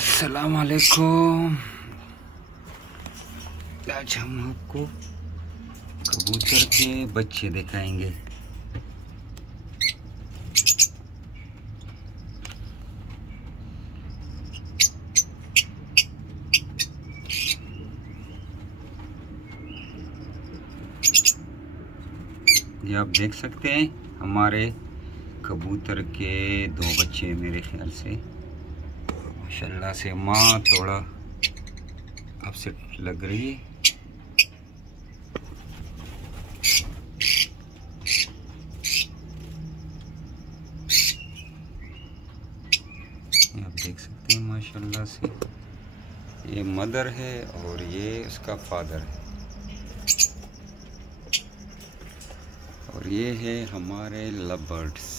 अस्सलाम वालेकुम। आज हम आपको कबूतर के बच्चे दिखाएंगे। ये आप देख सकते हैं हमारे कबूतर के 2 बच्चे मेरे ख्याल से माशाल्लाह से। माँ थोड़ा अपसेट लग रही है। आप देख सकते हैं माशाल्लाह से ये मदर है और ये उसका फादर है। और ये है हमारे लव बर्ड्स।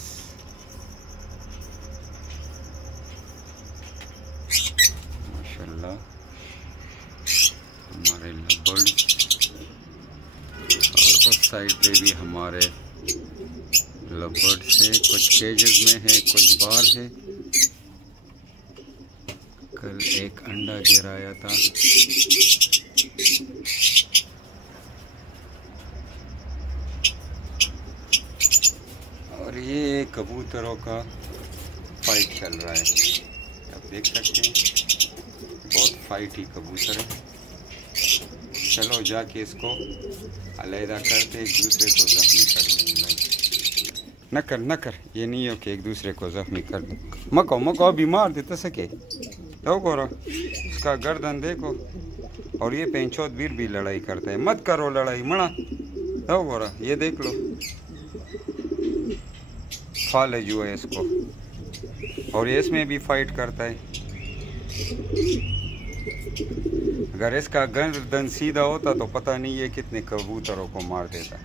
माशाल्लाह हमारे लव बर्ड्स। और उस साइड पे भी हमारे लव बर्ड्स है। कुछ केजेस में है, कुछ बाहर है। कल एक अंडा गिराया था। और ये कबूतरों का फाइट चल रहा है। आप देख सकते हैं बहुत फाइटी कबूतर है। चलो जाके इसको अलहदा करते, एक दूसरे को जख्मी करने लगे। न कर ये नहीं हो कि एक दूसरे को जख्मी कर दो। मको अभी मार देता सके तो करो। इसका गर्दन देखो। और ये पेंचोद वीर भी लड़ाई करते हैं। मत करो लड़ाई मना तो गोरा। ये देख लो फाले जो है इसको। और ये इसमें भी फाइट करता है। अगर इसका गर्दन सीधा होता तो पता नहीं ये कितने कबूतरों को मार देता।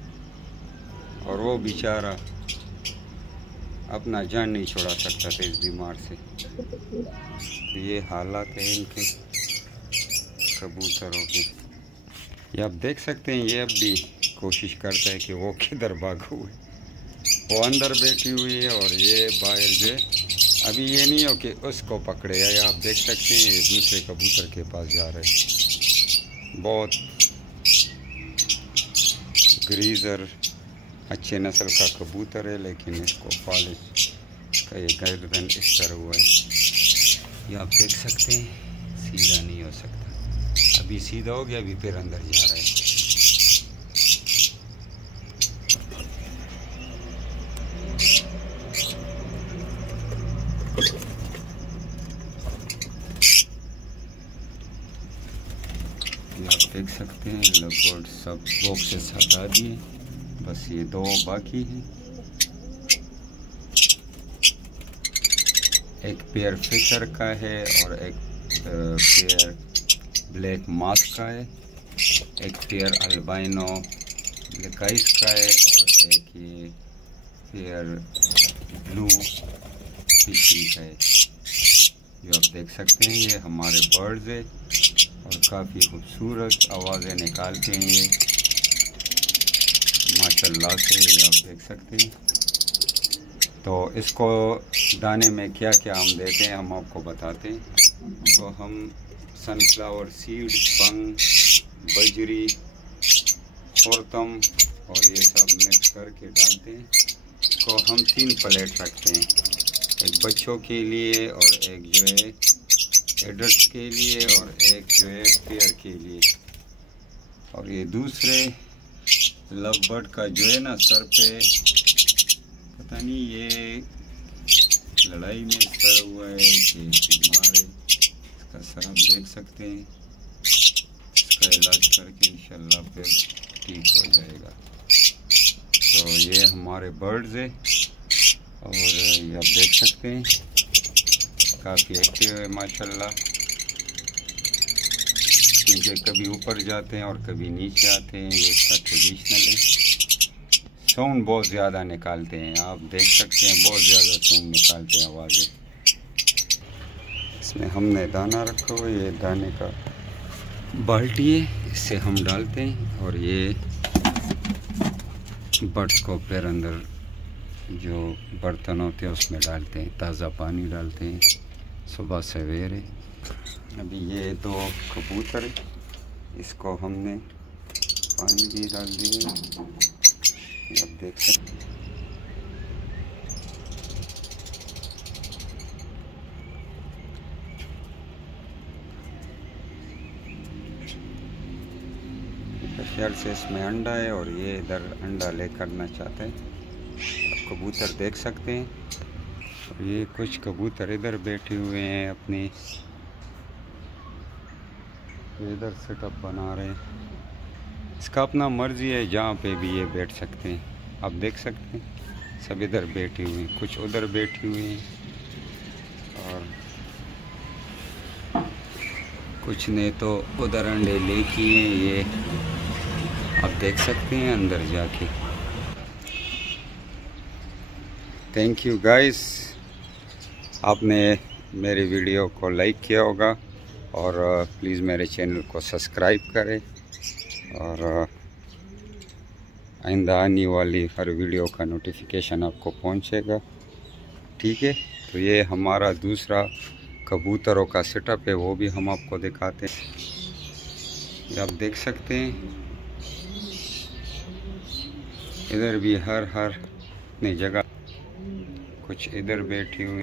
और वो बेचारा अपना जान नहीं छोड़ा सकता था इस बीमार से। ये हालात है इनके कबूतरों के। ये आप देख सकते हैं ये अब भी कोशिश करता है कि वो किधर भागा हुआ है। वो अंदर बैठी हुई है और ये बाहर जो है। अभी ये नहीं हो कि उसको पकड़े। या आप देख सकते हैं ये दूसरे कबूतर के पास जा रहे हैं। बहुत ग्रीजर अच्छे नस्ल का कबूतर है, लेकिन इसको पॉलिश का ये गर्दन इस तरह हुआ है। ये आप देख सकते हैं सीधा नहीं हो सकता। अभी सीधा हो गया, अभी फिर अंदर जा रहा है। आप देख सकते हैं लगभग सब बॉक्सेस हटा दिए, बस ये 2 बाकी हैं। एक पेयर फिशर का है और एक पेयर ब्लैक मास्क का है। एक पेयर अल्बाइनो लेकाइस का है और एक ये पेयर ब्लू फिशी का है। जो आप देख सकते हैं ये हमारे बर्ड्स है और काफ़ी खूबसूरत आवाज़ें निकालते हैं ये माशाल्लाह से। ये आप देख सकते हैं। तो इसको दाने में क्या क्या हम देते हैं हम आपको बताते हैं। तो हम सनफ्लावर सीड, पंग, बजरी, खुर्तम और ये सब मिक्स करके डालते हैं। इसको हम 3 प्लेट रखते हैं, एक बच्चों के लिए और एक जो है एडल्ट के लिए और एक जो है पेयर के लिए। और ये दूसरे लव बर्ड का जो है ना सर पे पता नहीं ये लड़ाई में सर हुआ है कि बीमार है। इसका सर आप देख सकते हैं। इसका इलाज करके इंशाल्लाह फिर ठीक हो जाएगा। तो ये हमारे बर्ड्स है और ये आप देख सकते हैं काफ़ी एक्टिव है माशाल्लाह। क्योंकि कभी ऊपर जाते हैं और कभी नीचे आते हैं। ये इसका ट्रेडिशनल है। साउंड बहुत ज़्यादा निकालते हैं, आप देख सकते हैं बहुत ज़्यादा साउंड निकालते हैं आवाज़ें। इसमें हमने दाना रखा हुआ है। ये दाने का बाल्टी है, इससे हम डालते हैं। और ये बर्ड्स को फिर अंदर जो बर्तन होते हैं उसमें डालते हैं। ताज़ा पानी डालते हैं सुबह सवेरे। अभी ये दो कबूतर, इसको हमने पानी भी डाल दिया, आप देख सकते हैं। ख्याल से इसमें अंडा है और ये इधर अंडा ले करना चाहते हैं। आप कबूतर देख सकते हैं। और ये कुछ कबूतर इधर बैठे हुए हैं, अपनी इधर सेटअप बना रहे हैं। इसका अपना मर्जी है, जहाँ पे भी ये बैठ सकते हैं। आप देख सकते हैं सब इधर बैठे हुए हैं, कुछ उधर बैठे हुए हैं और कुछ ने तो उधर अंडे ले किए हैं। ये आप देख सकते हैं अंदर जाके। थैंक यू गाइस, आपने मेरी वीडियो को लाइक किया होगा और प्लीज़ मेरे चैनल को सब्सक्राइब करें और आइंदा आने वाली हर वीडियो का नोटिफिकेशन आपको पहुंचेगा। ठीक है, तो ये हमारा दूसरा कबूतरों का सेटअप है, वो भी हम आपको दिखाते हैं। ये आप देख सकते हैं, इधर भी हर अपनी जगह, कुछ इधर बैठी हुई।